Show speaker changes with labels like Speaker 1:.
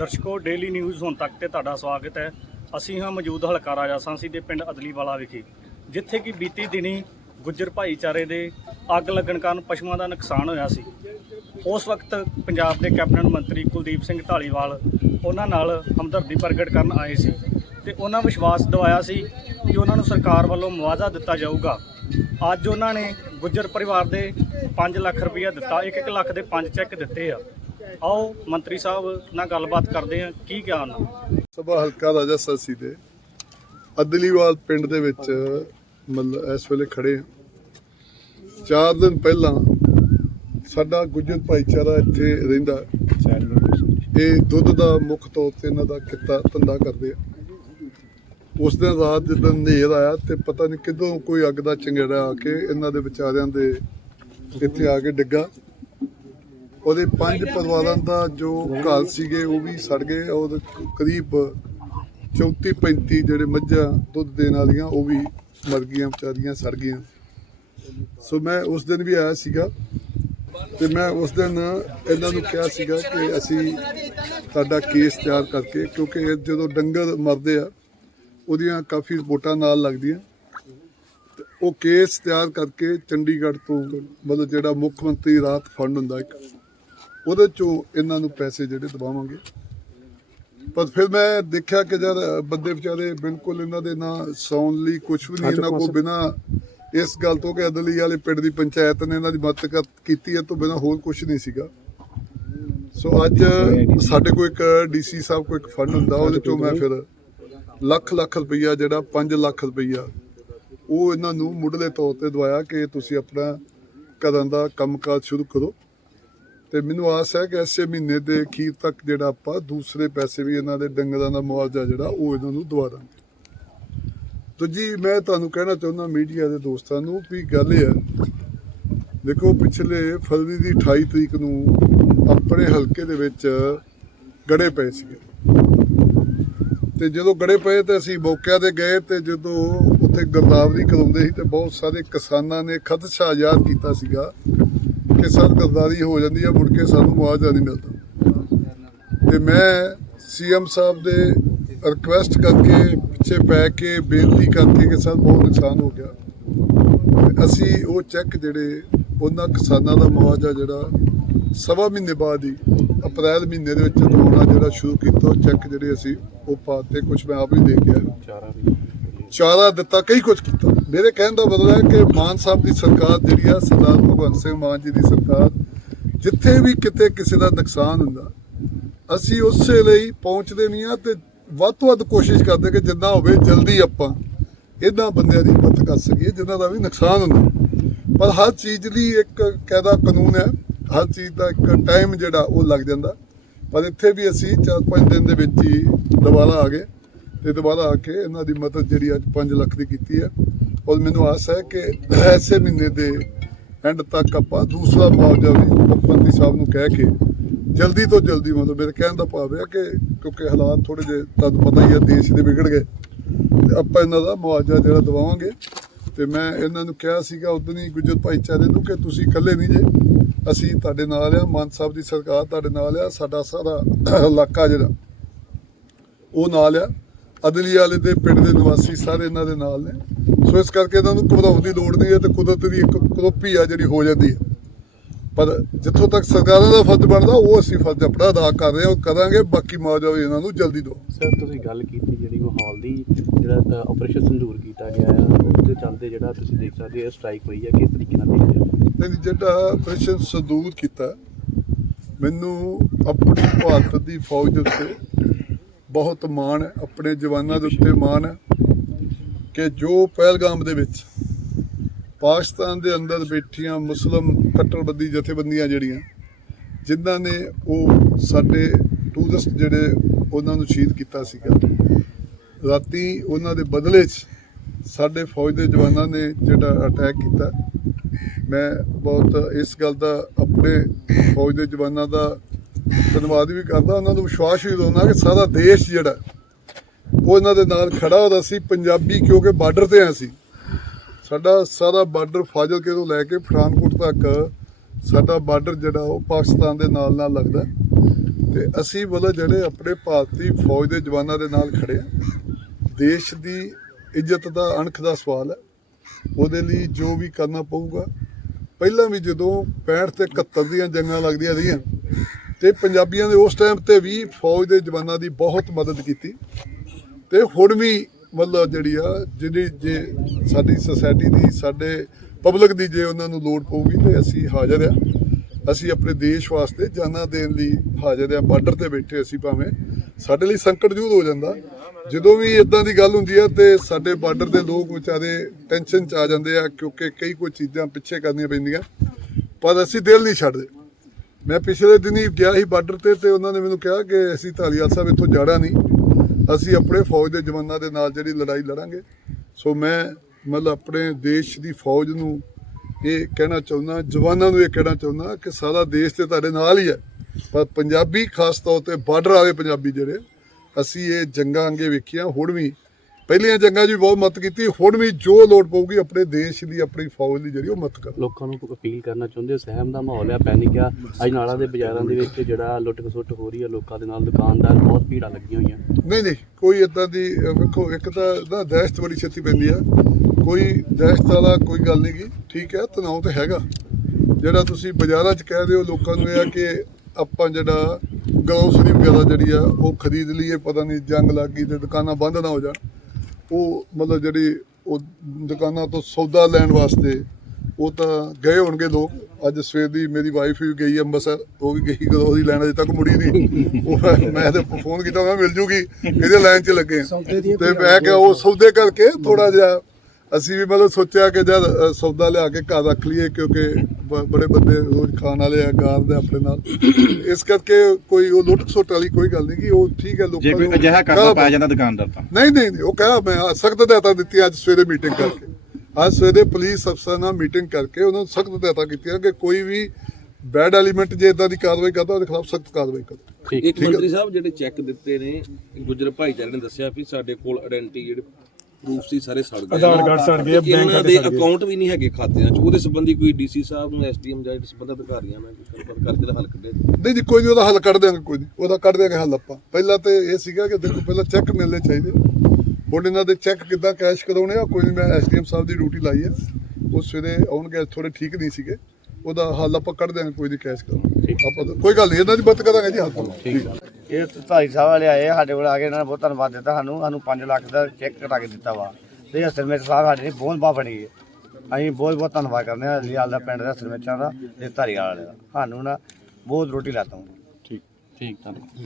Speaker 1: ਦਰਸ਼ਕੋ daily news ਹੁਣ ਤੱਕ ਤੇ ਤੁਹਾਡਾ ਸਵਾਗਤ ਹੈ। ਅਸੀਂ ਹਾਂ ਮੌਜੂਦ ਹਲਕਾ ਰਾਜਾ ਸਾਂਸੀ ਦੇ ਪਿੰਡ ਅਦਲੀਵਾਲਾ ਵਿਖੇ, ਜਿੱਥੇ ਕਿ ਬੀਤੀ ਦਿਨੀ ਗੁੱਜਰ ਭਾਈਚਾਰੇ ਦੇ ਅੱਗ ਲੱਗਣ ਕਾਰਨ ਪਸ਼ੂਆਂ ਦਾ ਨੁਕਸਾਨ ਹੋਇਆ ਸੀ। ਉਸ ਵਕਤ ਪੰਜਾਬ ਦੇ ਕੈਬਨਿਟ ਮੰਤਰੀ ਕੁਲਦੀਪ ਸਿੰਘ ਢਾਲੀਵਾਲ ਉਹਨਾਂ ਨਾਲ ਹਮਦਰਦੀ ਪ੍ਰਗਟ ਕਰਨ ਆਏ ਸੀ ਤੇ ਉਹਨਾਂ ਵਿਸ਼ਵਾਸ ਦਿਵਾਇਆ ਸੀ ਕਿ ਉਹਨਾਂ ਨੂੰ ਸਰਕਾਰ ਵੱਲੋਂ ਮੁਆਵਜ਼ਾ ਦਿੱਤਾ ਜਾਊਗਾ। ਅੱਜ ਉਹਨਾਂ ਨੇ ਗੁੱਜਰ ਪਰਿਵਾਰ ਦੇ 5 ਲੱਖ ਰੁਪਇਆ ਦਿੱਤਾ 1-1 ਲੱਖ ਦੇ 5 ਚੈੱਕ ਦਿੱਤੇ ਆ। ਆਓ ਮੰਤਰੀ ਸਾਹਿਬ ਨਾਲ ਗੱਲਬਾਤ ਕਰਦੇ ਆ ਕੀ ਕਿਹਾ
Speaker 2: ਸਭਾ ਹਲਕਾ ਰਾਜਾ ਸਾਸੀ ਦੇ। ਅਦਲੀਵਾਲ ਪਿੰਡ ਦੇ ਵਿੱਚ ਮਤਲਬ ਇਸ ਵੇਲੇ ਖੜੇ ਹਾਂ। ਚਾਰ ਦਿਨ ਪਹਿਲਾਂ ਸਾਡਾ ਗੁੱਜਰ ਭਾਈਚਾਰਾ ਇੱਥੇ ਰਹਿੰਦਾ ਇਹ ਦੁੱਧ ਦਾ ਮੁੱਖ ਤੌਰ ਤੇ ਇਹਨਾਂ ਦਾ ਕਿੱਤਾ ਧੰਦਾ ਕਰਦੇ ਆ। ਉਸ ਦਿਨ ਰਾਤ ਜਦੋਂ ਹਨੇਰ ਆਇਆ ਤੇ ਪਤਾ ਨਹੀਂ ਕਿਦੋਂ ਕੋਈ ਅੱਗ ਦਾ ਚੰਗੇੜਾ ਆ ਕੇ ਇਹਨਾਂ ਦੇ ਵਿਚਾਰਿਆਂ ਦੇ ਇੱਥੇ ਆ ਕੇ ਡਿੱਗਾ। ਉਹਦੇ ਪੰਜ ਪਰਿਵਾਰਾਂ ਦਾ ਜੋ ਘਰ ਸੀਗੇ, ਉਹ ਵੀ ਸੜ ਗਏ। ਔਰ ਕਰੀਬ 34 35 ਜਿਹੜੇ ਮੱਝਾਂ ਦੁੱਧ ਦੇਣ ਵਾਲੀਆਂ, ਉਹ ਵੀ ਮਰ ਗਈਆਂ, ਵਿਚਾਰੀਆਂ ਸੜ ਗਈਆਂ। ਸੋ ਮੈਂ ਉਸ ਦਿਨ ਵੀ ਆਇਆ ਸੀਗਾ ਤੇ ਮੈਂ ਉਸ ਦਿਨ ਇਹਨਾਂ ਨੂੰ ਕਿਹਾ ਸੀਗਾ ਕਿ ਅਸੀਂ ਸਾਡਾ ਕੇਸ ਤਿਆਰ ਕਰਕੇ, ਕਿਉਂਕਿ ਜਦੋਂ ਡੰਗਰ ਮਰਦੇ ਆ, ਉਹਦੀਆਂ ਕਾਫੀ ਰਿਪੋਰਟਾਂ ਨਾਲ ਲੱਗਦੀਆਂ। ਉਹ ਕੇਸ ਤਿਆਰ ਕਰਕੇ ਚੰਡੀਗੜ੍ਹ ਤੋਂ ਮਤਲਬ ਜਿਹੜਾ ਮੁੱਖ ਮੰਤਰੀ ਰਾਤ ਫੰਡ ਹੁੰਦਾ ਇੱਕ ਉਹਦੇ ਚੋਂ ਇਹਨਾਂ ਨੂੰ ਪੈਸੇ ਜਿਹੜੇ ਦਵਾਵਾਂਗੇ। ਪਰ ਫਿਰ ਮੈਂ ਦੇਖਿਆ ਕਿ ਜਦ ਬੰਦੇ ਵਿਚਾਰੇ ਬਿਲਕੁਲ ਇਹਨਾਂ ਦੇ ਨਾ ਸੌਣ ਲਈ ਕੁਝ ਵੀ ਨਹੀਂ ਇਹਨਾਂ ਕੋਲ ਬਿਨਾ ਇਸ ਗੱਲ ਤੋਂ ਕਿ ਅਦਲੀ ਵਾਲੇ ਪਿੰਡ ਦੀ ਪੰਚਾਇਤ ਨੇ ਇਹਨਾਂ ਦੀ ਮਦਦ ਕੀਤੀ ਹੈ ਤੋਂ ਬਿਨਾ ਹੋਰ ਕੁਝ ਨਹੀਂ ਸੀਗਾ। ਸੋ ਅੱਜ ਸਾਡੇ ਕੋਲ ਇੱਕ ਡੀਸੀ ਸਾਹਿਬ ਕੋਲ ਇੱਕ ਫੰਡ ਹੁੰਦਾ ਉਹਦੇ ਚੋਂ ਮੈਂ ਫਿਰ ਲੱਖ ਲੱਖ ਰੁਪਈਆ ਜਿਹੜਾ 5 ਲੱਖ ਰੁਪਈਆ ਉਹ ਇਹਨਾਂ ਨੂੰ ਮੁੱਢਲੇ ਤੌਰ ਤੇ ਦਵਾਇਆ ਕਿ ਤੁਸੀਂ ਆਪਣਾ ਕਰਾਂ ਦਾ ਕੰਮਕਾਜ ਸ਼ੁਰੂ ਕਰੋ। ਤੇ ਮੈਨੂੰ ਆਸ ਹੈ ਕਿ ਇਸੇ ਮਹੀਨੇ ਦੇ ਅਖੀਰ ਤੱਕ ਜਿਹੜਾ ਆਪਾਂ ਦੂਸਰੇ ਪੈਸੇ ਵੀ ਇਹਨਾਂ ਦੇ ਡੰਗਰਾਂ ਦਾ ਮੁਆਵਜ਼ਾ ਜਿਹੜਾ ਉਹ ਇਹਨਾਂ ਨੂੰ ਦਵਾ ਦਾਂਗੇ। ਤੋ ਜੀ, ਮੈਂ ਤੁਹਾਨੂੰ ਕਹਿਣਾ ਚਾਹੁੰਦਾ ਮੀਡੀਆ ਦੇ ਦੋਸਤਾਂ ਨੂੰ ਵੀ ਗੱਲ ਇਹ ਹੈ। ਦੇਖੋ, ਪਿਛਲੇ ਫਰਵਰੀ ਦੀ 28 ਤਰੀਕ ਨੂੰ ਆਪਣੇ ਹਲਕੇ ਦੇ ਵਿੱਚ ਗੜੇ ਪਏ ਸੀਗੇ। ਤੇ ਜਦੋਂ ਗੜੇ ਪਏ ਤੇ ਅਸੀਂ ਮੌਕਿਆਂ ਤੇ ਗਏ ਤੇ ਜਦੋਂ ਉੱਥੇ ਗਰਦਾਵਰੀ ਕਰਾਉਂਦੇ ਸੀ ਤੇ ਬਹੁਤ ਸਾਰੇ ਕਿਸਾਨਾਂ ਨੇ ਖਦਸ਼ਾ ਆਜ਼ਾਦ ਕੀਤਾ ਸੀਗਾ ਕਿ ਸਰ ਗਰਦਾਰੀ ਹੋ ਜਾਂਦੀ ਹੈ ਮੁੜ ਕੇ ਸਾਨੂੰ ਮੁਆਵਜ਼ਾ ਨਹੀਂ ਮਿਲਦਾ। ਤੇ ਮੈਂ ਸੀਐਮ ਸਾਹਿਬ ਦੇ ਰਿਕਵੈਸਟ ਕਰਕੇ ਪਿੱਛੇ ਪੈ ਕੇ ਬੇਨਤੀ ਕਰਕੇ ਕਿ ਸਰ ਬਹੁਤ ਨੁਕਸਾਨ ਹੋ ਗਿਆ। ਤੇ ਅਸੀਂ ਉਹ ਚੈੱਕ ਜਿਹੜੇ ਉਹਨਾਂ ਕਿਸਾਨਾਂ ਦਾ ਮੁਆਵਜ਼ਾ ਜਿਹੜਾ ਸਵਾ ਮਹੀਨੇ ਬਾਅਦ ਹੀ, ਅਪ੍ਰੈਲ ਮਹੀਨੇ ਦੇ ਵਿੱਚ ਦਵਾਉਣਾ ਜਿਹੜਾ ਸ਼ੁਰੂ ਕੀਤਾ ਚੈੱਕ ਜਿਹੜੇ ਅਸੀਂ ਉਹ ਪਾਤੇ ਕੁਝ ਮੈਂ ਆਪ ਹੀ ਦੇ ਕੇ ਆਇਆ ਚਾਰਾ ਦਿੱਤਾ, ਕਈ ਕੁਝ ਕੀਤਾ। ਮੇਰੇ ਕਹਿਣ ਦਾ ਮਤਲਬ ਹੈ ਕਿ ਮਾਨ ਸਾਹਿਬ ਦੀ ਸਰਕਾਰ ਜਿਹੜੀ ਆ, ਸਰਦਾਰ ਭਗਵੰਤ ਸਿੰਘ ਮਾਨ ਜੀ ਦੀ ਸਰਕਾਰ, ਜਿੱਥੇ ਵੀ ਕਿਤੇ ਕਿਸੇ ਦਾ ਨੁਕਸਾਨ ਹੁੰਦਾ, ਅਸੀਂ ਉਸੇ ਲਈ ਪਹੁੰਚਦੇ ਨਹੀਂ ਆ ਤੇ ਵੱਧ ਤੋਂ ਵੱਧ ਕੋਸ਼ਿਸ਼ ਕਰਦੇ ਕਿ ਜਿੰਨਾ ਹੋਵੇ ਜਲਦੀ ਆਪਾਂ ਇਹਨਾਂ ਬੰਦਿਆਂ ਦੀ ਮਦਦ ਕਰ ਸਕੀਏ ਜਿਨ੍ਹਾਂ ਦਾ ਵੀ ਨੁਕਸਾਨ ਹੁੰਦਾ। ਪਰ ਹਰ ਚੀਜ਼ ਲਈ ਇੱਕ ਕਾਇਦਾ ਕਾਨੂੰਨ ਹੈ, ਹਰ ਚੀਜ਼ ਦਾ ਇੱਕ ਟਾਈਮ ਜਿਹੜਾ ਉਹ ਲੱਗ ਜਾਂਦਾ। ਪਰ ਇੱਥੇ ਵੀ ਅਸੀਂ 4-5 ਦਿਨ ਦੇ ਵਿੱਚ ਹੀ ਦੁਬਾਰਾ ਆ ਗਏ ਤੇ ਦੁਬਾਰਾ ਆ ਕੇ ਇਹਨਾਂ ਦੀ ਮਦਦ ਜਿਹੜੀ ਅੱਜ 5 ਲੱਖ ਦੀ ਕੀਤੀ ਹੈ। ਔਰ ਮੈਨੂੰ ਆਸ ਹੈ ਕਿ ਐਸੇ ਮਹੀਨੇ ਦੇ ਐਂਡ ਤੱਕ ਆਪਾਂ ਦੂਸਰਾ ਮੁਆਵਜ਼ਾ ਵੀ ਮੁੱਖ ਸਾਹਿਬ ਨੂੰ ਕਹਿ ਕੇ ਜਲਦੀ ਤੋਂ ਜਲਦੀ ਮਤਲਬ ਮੇਰੇ ਕਹਿਣ ਦਾ ਭਾਵ ਹੈ ਕਿ ਕਿਉਂਕਿ ਹਾਲਾਤ ਥੋੜੇ ਜਿਹੇ ਤੁਹਾਨੂੰ ਪਤਾ ਹੀ ਹੈ ਦੇਸ਼ ਦੇ ਵਿਗੜ ਗਏ। ਤੇ ਆਪਾਂ ਇਹਨਾਂ ਦਾ ਮੁਆਵਜ਼ਾ ਜਿਹੜਾ ਦਵਾਵਾਂਗੇ ਤੇ ਮੈਂ ਇਹਨਾਂ ਨੂੰ ਕਿਹਾ ਸੀਗਾ ਉਦੋਂ ਹੀ ਗੁੱਜਰ ਭਾਈਚਾਰੇ ਨੂੰ ਕਿ ਤੁਸੀਂ ਇਕੱਲੇ ਨਹੀਂ ਜੇ। ਅਸੀਂ ਤੁਹਾਡੇ ਨਾਲ ਆ, ਮਾਨ ਸਾਹਿਬ ਦੀ ਸਰਕਾਰ ਤੁਹਾਡੇ ਨਾਲ ਆ, ਸਾਡਾ ਸਾਰਾ ਇਲਾਕਾ ਜਿਹੜਾ, ਉਹ ਨਾਲ ਆ। ਅਦਲੀ ਵਾਲੇ ਦੇ ਪਿੰਡ ਦੇ ਨਿਵਾਸੀ ਸਾਰੇ ਇਹਨਾਂ ਦੇ ਨਾਲ ਨੇ। ਸੋ ਇਸ ਕਰਕੇ ਇਹਨਾਂ ਨੂੰ ਘਬਰਾਉਣ ਦੀ ਲੋੜ ਨਹੀਂ ਹੈ ਤੇ ਕੁਦਰਤ ਦੀ ਇੱਕ ਕਰੋਪੀ ਆ ਜਿਹੜੀ ਹੋ ਜਾਂਦੀ ਹੈ। ਪਰ ਜਿੱਥੋਂ ਤੱਕ ਸਰਕਾਰਾਂ ਦਾ ਫਰਜ਼ ਬਣਦਾ ਉਹ ਅਸੀਂ ਫਰਜ਼ ਆਪਣਾ ਅਦਾ ਕਰ ਰਹੇ ਹਾਂ ਉਹ ਕਰਾਂਗੇ ਬਾਕੀ ਮੁਆਵਜ਼ਾ ਵੀ ਇਹਨਾਂ ਨੂੰ ਜਲਦੀ ਦਿਓ।
Speaker 3: ਸਰ ਤੁਸੀਂ ਗੱਲ ਕੀਤੀ ਜਿਹੜੀ ਮਾਹੌਲ ਦੀ ਜਿਹੜਾ ਆਪਰੇਸ਼ਨ ਸੰਦੂਰ ਕੀਤਾ ਗਿਆ ਆ ਉਹਦੇ ਚੱਲਦੇ ਜਿਹੜਾ ਤੁਸੀਂ ਦੇਖ ਸਕਦੇ ਹੋ ਸਟ੍ਰਾਈਕ ਹੋਈ ਹੈ ਕਿਸ ਤਰੀਕੇ ਨਾਲ ਦੇਖਦੇ ਹੋ?
Speaker 2: ਨਹੀਂ ਜਿਹੜਾ ਆਪਰੇਸ਼ਨ ਸੰਦੂਰ ਕੀਤਾ ਮੈਨੂੰ ਆਪਣੀ ਭਾਰਤ ਦੀ ਫੌਜ ਦੇ ਉੱਤੇ ਬਹੁਤ ਮਾਣ ਹੈ ਆਪਣੇ ਜਵਾਨਾਂ ਦੇ ਉੱਤੇ ਮਾਣ ਹੈ। ਕਿ ਜੋ ਪਹਿਲਗਾਮ ਦੇ ਵਿੱਚ ਪਾਕਿਸਤਾਨ ਦੇ ਅੰਦਰ ਬੈਠੀਆਂ ਮੁਸਲਮ ਕੱਟੜਬੱਦੀ ਜਥੇਬੰਦੀਆਂ ਜਿਹੜੀਆਂ, ਜਿਨ੍ਹਾਂ ਨੇ ਉਹ ਸਾਡੇ ਟੂਰਿਸਟ ਜਿਹੜੇ ਉਹਨਾਂ ਨੂੰ ਸ਼ਹੀਦ ਕੀਤਾ ਸੀਗਾ, ਰਾਤੀ ਉਹਨਾਂ ਦੇ ਬਦਲੇ 'ਚ ਸਾਡੇ ਫੌਜ ਦੇ ਜਵਾਨਾਂ ਨੇ ਜਿਹੜਾ ਅਟੈਕ ਕੀਤਾ। ਮੈਂ ਬਹੁਤ ਇਸ ਗੱਲ ਦਾ ਆਪਣੇ ਫੌਜ ਦੇ ਜਵਾਨਾਂ ਦਾ ਧੰਨਵਾਦ ਵੀ ਕਰਦਾ, ਉਹਨਾਂ ਨੂੰ ਵਿਸ਼ਵਾਸ ਵੀ ਦਿਵਾਉਂਦਾ ਕਿ ਸਾਰਾ ਦੇਸ਼ ਜਿਹੜਾ ਉਹ ਇਹਨਾਂ ਦੇ ਨਾਲ ਖੜਾ ਹੁੰਦਾ ਸੀ, ਪੰਜਾਬੀ ਕਿਉਂਕਿ ਬਾਰਡਰ ਤੇ ਆ ਸੀ। ਸਾਡਾ ਸਾਰਾ ਬਾਰਡਰ ਫਾਜ਼ਿਲਕੇ ਤੋਂ ਲੈ ਕੇ ਪਠਾਨਕੋਟ ਤੱਕ, ਸਾਡਾ ਬਾਰਡਰ ਜਿਹੜਾ ਉਹ ਪਾਕਿਸਤਾਨ ਦੇ ਨਾਲ ਨਾਲ ਲੱਗਦਾ। ਤੇ ਅਸੀਂ ਮਤਲਬ ਜਿਹੜੇ ਆਪਣੇ ਭਾਰਤੀ ਫੌਜ ਦੇ ਜਵਾਨਾਂ ਦੇ ਨਾਲ ਖੜੇ ਆ। ਦੇਸ਼ ਦੀ ਇੱਜ਼ਤ ਦਾ ਅਣਖ ਦਾ ਸਵਾਲ ਹੈ। ਉਹਦੇ ਲਈ ਜੋ ਵੀ ਕਰਨਾ ਪਊਗਾ। ਪਹਿਲਾਂ ਵੀ ਜਦੋਂ 65 ਤੇ 71 ਦੀਆਂ ਜੰਗਾਂ ਲੱਗਦੀਆਂ ਰਹੀਆਂ, ਤੇ ਪੰਜਾਬੀਆਂ ਦੇ ਉਸ ਟਾਈਮ ਤੇ ਵੀ ਫੌਜ ਦੇ ਜਵਾਨਾਂ ਦੀ ਬਹੁਤ ਮਦਦ ਕੀਤੀ। ਤੇ ਹੁਣ ਵੀ ਮਤਲਬ ਜਿਹੜੀ ਆ, ਜਿਹੜੀ ਜੇ ਸਾਡੀ ਸੋਸਾਇਟੀ ਦੀ, ਸਾਡੇ ਪਬਲਿਕ ਦੀ ਜੇ ਉਹਨਾਂ ਨੂੰ ਲੋੜ ਪਊਗੀ ਤੇ ਅਸੀਂ ਹਾਜ਼ਰ ਆ। ਅਸੀਂ ਆਪਣੇ ਦੇਸ਼ ਵਾਸਤੇ ਜਾਨਾਂ ਦੇਣ ਲਈ ਹਾਜ਼ਰ ਆ। ਬਾਰਡਰ ਤੇ ਬੈਠੇ ਅਸੀਂ ਭਾਵੇਂ। ਸਾਡੇ ਲਈ ਸੰਕਟ ਜ਼ਰੂਰ ਹੋ ਜਾਂਦਾ। ਜਦੋਂ ਵੀ ਇਦਾਂ ਦੀ ਗੱਲ ਹੁੰਦੀ ਆ ਤੇ ਸਾਡੇ ਬਾਰਡਰ ਦੇ ਲੋਕ ਵਿਚਾਰੇ ਟੈਨਸ਼ਨ ਚ ਆ ਜਾਂਦੇ ਆ ਕਿਉਂਕਿ ਕਈ ਕੋਈ ਚੀਜ਼ਾਂ ਪਿੱਛੇ ਕਰਨੀਆਂ ਪੈਂਦੀਆਂ। ਪਰ ਅਸੀਂ ਦਿਲ ਨਹੀਂ ਛੱਡਦੇ। ਮੈਂ ਪਿਛਲੇ ਦਿਨੀ ਗਿਆ ਸੀ ਬਾਰਡਰ ਤੇ ਤੇ ਉਹਨਾਂ ਨੇ ਮੈਨੂੰ ਕਿਹਾ ਕਿ ਅਸੀਂ ਧਾਲੀਵਾਲ ਸਾਹਿਬ ਇੱਥੋਂ ਜਾਣਾ ਨਹੀਂ। ਅਸੀਂ ਆਪਣੇ ਫੌਜ ਦੇ ਜਵਾਨਾਂ ਦੇ ਨਾਲ ਜਿਹੜੀ ਲੜਾਈ ਲੜਾਂਗੇ। ਸੋ ਮੈਂ ਮਤਲਬ ਆਪਣੇ ਦੇਸ਼ ਦੀ ਫੌਜ ਨੂੰ ਇਹ ਕਹਿਣਾ ਚਾਹੁੰਦਾ, ਜਵਾਨਾਂ ਨੂੰ ਇਹ ਕਹਿਣਾ ਚਾਹੁੰਦਾ ਕਿ ਸਾਰਾ ਦੇਸ਼ ਤੇ ਤੁਹਾਡੇ ਨਾਲ ਹੀ ਹੈ। ਪਰ ਪੰਜਾਬੀ ਖਾਸ ਤੌਰ ਤੇ ਬਾਰਡਰ ਵਾਲੇ ਪੰਜਾਬੀ ਜਿਹੜੇ, ਅਸੀਂ ਇਹ ਜੰਗਾਂ ਅੰਗੇ ਵੇਖੀਆਂ, ਹੁਣ ਵੀ ਪਹਿਲੀਆਂ ਜੰਗਾਂ 'ਚ ਵੀ ਬਹੁਤ ਮਦਦ ਕੀਤੀ ਹੁਣ ਵੀ ਜੋ ਲੋੜ ਪਊਗੀ ਆਪਣੇ ਦੇਸ਼ ਦੀ ਆਪਣੀ ਫੌਜ ਦੀ ਜਿਹੜੀ ਉਹ ਮਦਦ ਕਰ।
Speaker 3: ਲੋਕਾਂ ਨੂੰ ਅਪੀਲ ਕਰਨਾ ਚਾਹੁੰਦੇ ਹੋ ਸਹਿਮ ਦਾ ਮਾਹੌਲ ਹੈ ਪੈਨਿਕ ਆ। ਅੱਜ ਨਾਲਾ ਦੇ ਬਾਜ਼ਾਰਾਂ ਦੇ ਵਿੱਚ ਜਿਹੜਾ ਲੁੱਟ ਖਸੁੱਟ ਹੋ ਰਹੀ ਹੈ ਲੋਕਾਂ ਦੇ ਨਾਲ ਦੁਕਾਨਦਾਰ ਬਹੁਤ ਭੀੜਾਂ ਲੱਗੀਆਂ ਹੋਈਆਂ।
Speaker 2: ਨਹੀਂ ਨਹੀਂ ਕੋਈ ਇਦਾਂ ਦੀ ਵੇਖੋ ਇੱਕ ਤਾਂ ਨਾ ਦਹਿਸ਼ਤ ਬੜੀ ਛੇਤੀ ਪੈਂਦੀ ਆ। ਕੋਈ ਦਹਿਸ਼ਤ ਵਾਲਾ ਕੋਈ ਗੱਲ ਨਹੀਂ ਗੀ ਠੀਕ ਹੈ ਤਣਾਅ ਤਾਂ ਹੈਗਾ। ਜਿਹੜਾ ਤੁਸੀਂ ਬਾਜ਼ਾਰਾਂ 'ਚ ਕਹਿ ਰਹੇ ਹੋ ਲੋਕਾਂ ਨੂੰ ਇਹ ਆ ਕਿ ਆਪਾਂ ਜਿਹੜਾ ਗਰੋਸਰੀ ਵਗੈਰਾ ਜਿਹੜੀ ਆ ਉਹ ਖਰੀਦ ਲਈਏ ਪਤਾ ਨਹੀਂ ਜੰਗ ਲੱਗ ਗਈ ਤੇ ਦੁਕਾਨਾਂ ਬੰਦ ਨਾ ਹੋ ਜਾਣ। ਉਹ ਮਤਲਬ ਜਿਹੜੀ ਉਹ ਦੁਕਾਨਾਂ ਤੋਂ ਸੌਦਾ ਲੈਣ ਵਾਸਤੇ ਉਹ ਤਾਂ ਗਏ ਹੋਣਗੇ ਲੋਕ। ਅੱਜ ਸਵੇਰ ਦੀ ਮੇਰੀ ਵਾਈਫ ਵੀ ਗਈ ਅੰਮ੍ਰਿਤਸਰ ਉਹ ਵੀ ਗਈ ਗਰੋਸਰੀ ਲੈਣ ਅਜੇ ਤੱਕ ਮੁੜੀ ਨਹੀਂ। ਉਹ ਮੈਂ ਤੇ ਫੋਨ ਕੀਤਾ ਮੈਂ ਮਿਲ ਜੂਗੀ ਇਹਦੇ ਲਾਈਨ 'ਚ ਲੱਗੇ। ਤੇ ਮੈਂ ਕਿਹਾ ਉਹ ਸੌਦੇ ਕਰਕੇ ਥੋੜਾ ਜਿਹਾ ਅਸੀਂ ਵੀ ਮਤਲਬ ਸੋਚਿਆ ਕਿ ਜਦ ਸੌਦਾ ਲਿਆ ਕੇ ਘਰ ਰੱਖ ਲਈਏ ਕਿਉਂਕਿ ਬੜੇ ਬੰਦੇ ਰੋਜ਼ ਖਾਣ ਵਾਲੇ ਆ ਗਾਰ ਦੇ ਆਪਣੇ ਨਾਲ। ਇਸ ਕਰਕੇ ਕੋਈ ਉਹ ਲੁੱਟ ਖਸੁੱਟ ਵਾਲੀ ਕੋਈ ਗੱਲ ਨਹੀਂ ਕਿ ਉਹ ਠੀਕ ਹੈ ਲੋਕਾਂ
Speaker 4: ਜੇ ਕੋਈ
Speaker 2: ਨੂੰ
Speaker 4: ਅਜਿਹਾ ਕਰਦਾ ਪਾਇਆ ਜਾਂਦਾ ਦੁਕਾਨਦਾਰ ਤਾਂ।
Speaker 2: ਨਹੀਂ ਨਹੀਂ ਉਹ ਕਹਾ ਮੈਂ ਸਖਤ ਹਦਾਇਤਾਂ ਦਿੱਤੀਆਂ ਅੱਜ ਸਵੇਰੇ ਮੀਟਿੰਗ ਕਰਕੇ। ਅੱਜ ਸਵੇਰੇ ਪੁਲਿਸ ਅਫਸਰਾਂ ਨਾਲ ਮੀਟਿੰਗ ਕਰਕੇ ਉਹਨਾਂ ਨੂੰ ਸਖਤ ਹਦਾਇਤਾਂ ਕੀਤੀਆਂ ਕਿ ਕੋਈ ਵੀ ਬੈਡ ਐਲੀਮੈਂਟ ਜੇ ਇਦਾਂ ਦੀ ਕਾਰਵਾਈ ਕਰਦਾ ਉਹਦੇ ਖਿਲਾਫ ਸਖਤ ਕਾਰਵਾਈ ਕਰੋ।
Speaker 3: ਠੀਕ
Speaker 5: ਇੱਕ ਮੰਤਰੀ ਸਾਹਿਬ ਜਿਹੜੇ ਚੈੱਕ ਦਿੱਤੇ ਨੇ ਗੁੱਜਰ ਭਾਈਚਾਰੇ ਨੇ ਦੱਸਿਆ ਵੀ ਸਾਡੇ ਕੋਲ ਆਇਡੈਂਟੀ ਜਿਹੜੇ ਪ੍ਰੂਫ ਸੀ ਸਾਰੇ ਸੜ ਗਏ। ਆਧਾਰ ਕਾਰਡ ਸੜ ਗਏ ਇਹਨਾਂ ਦੇ ਅਕਾਊਂਟ ਵੀ ਨਹੀਂ ਹੈਗੇ ਖਾਤਿਆਂ 'ਚ। ਉਹਦੇ ਸੰਬੰਧੀ ਕੋਈ ਡੀਸੀ ਸਾਹਿਬ ਨੂੰ ਐਸਡੀਐਮ ਜਾਂ ਸੰਬੰਧਿਤ ਅਧਿਕਾਰੀਆਂ ਨਾਲ ਕੋਈ ਗੱਲਬਾਤ ਕਰਕੇ ਦਾ ਹੱਲ ਜਾਵੇ।
Speaker 2: ਨਹੀਂ ਜੀ ਕੋਈ ਨਹੀਂ ਉਹਦਾ ਹੱਲ ਕੱਢ ਦਿਆਂਗੇ ਕੋਈ ਨਹੀਂ। ਉਹਦਾ ਕੱਢ ਦਿਆਂਗੇ ਹੱਲ ਆਪਾਂ। ਪਹਿਲਾਂ ਤੇ ਇਹ ਸੀਗਾ ਕਿ ਦੇਖੋ ਪਹਿਲਾਂ ਚੈੱਕ ਮਿਲਣੇ ਚਾਹੀਦੇ। ਹੁਣ ਇਹਨਾਂ ਦੇ ਚੈੱਕ ਕਿੱਦਾਂ ਕੈਸ਼ ਕਰਾਉਣੇ ਆ ਕੋਈ ਨਹੀਂ ਮੈਂ ਐਸਡੀਐਮ ਸਾਹਿਬ ਦੀ ਡਿਊਟੀ ਲਾਈ ਹੈ ਉਹ ਸਵੇਰੇ ਆਉਣਗੇ ਥੋੜੇ ਠੀਕ ਨਹੀਂ ਸੀਗੇ। ਉਹਦਾ ਹੱਲ ਆਪਾਂ ਕੱਢ ਦਿਆਂਗੇ ਕੋਈ ਨਹੀਂ ਕੈਸ਼ ਕਰਾਉਣਾ। ਆਪਾਂ ਤਾਂ- ਕੋਈ ਗੱਲ ਨਹੀਂ ਇਹਨਾਂ ਦੀ ਮਦਦ ਕਰਾਂਗੇ ਜੀ ਹੱਲ
Speaker 3: ਠੀਕ।
Speaker 6: ਇਹ ਭਾਈ ਸਾਹਿਬ ਵਾਲੇ ਆਏ ਆ, ਸਾਡੇ ਕੋਲ ਆ ਕੇ ਇਹਨਾਂ ਨੇ ਬਹੁਤ ਧੰਨਵਾਦ ਦਿੱਤਾ ਸਾਨੂੰ ਸਾਨੂੰ 5 ਲੱਖ ਦਾ ਚੈੱਕ ਕਟਾ ਕੇ ਦਿੱਤਾ ਵਾ। ਤੇ ਸਰਮੇਤ ਸਾਹਿਬ ਸਾਡੇ ਲਈ ਬਹੁਤ ਬਾਹ ਬਣੀ ਹੈ। ਅਸੀਂ ਬਹੁਤ ਬਹੁਤ ਧੰਨਵਾਦ ਕਰਦੇ ਹਾਂ ਅਲੀਵਾਲ ਦਾ ਪਿੰਡ ਦਾ ਸਰਮੇਚਾਂ ਦਾ ਤੇ ਧਾਰੀਵਾਲ ਵਾਲੇ ਦਾ। ਸਾਨੂੰ ਨਾ ਬਹੁਤ ਰੋਟੀ ਲਾਤਾ।
Speaker 3: ਠੀਕ ਠੀਕ ਧੰਨਵਾਦ।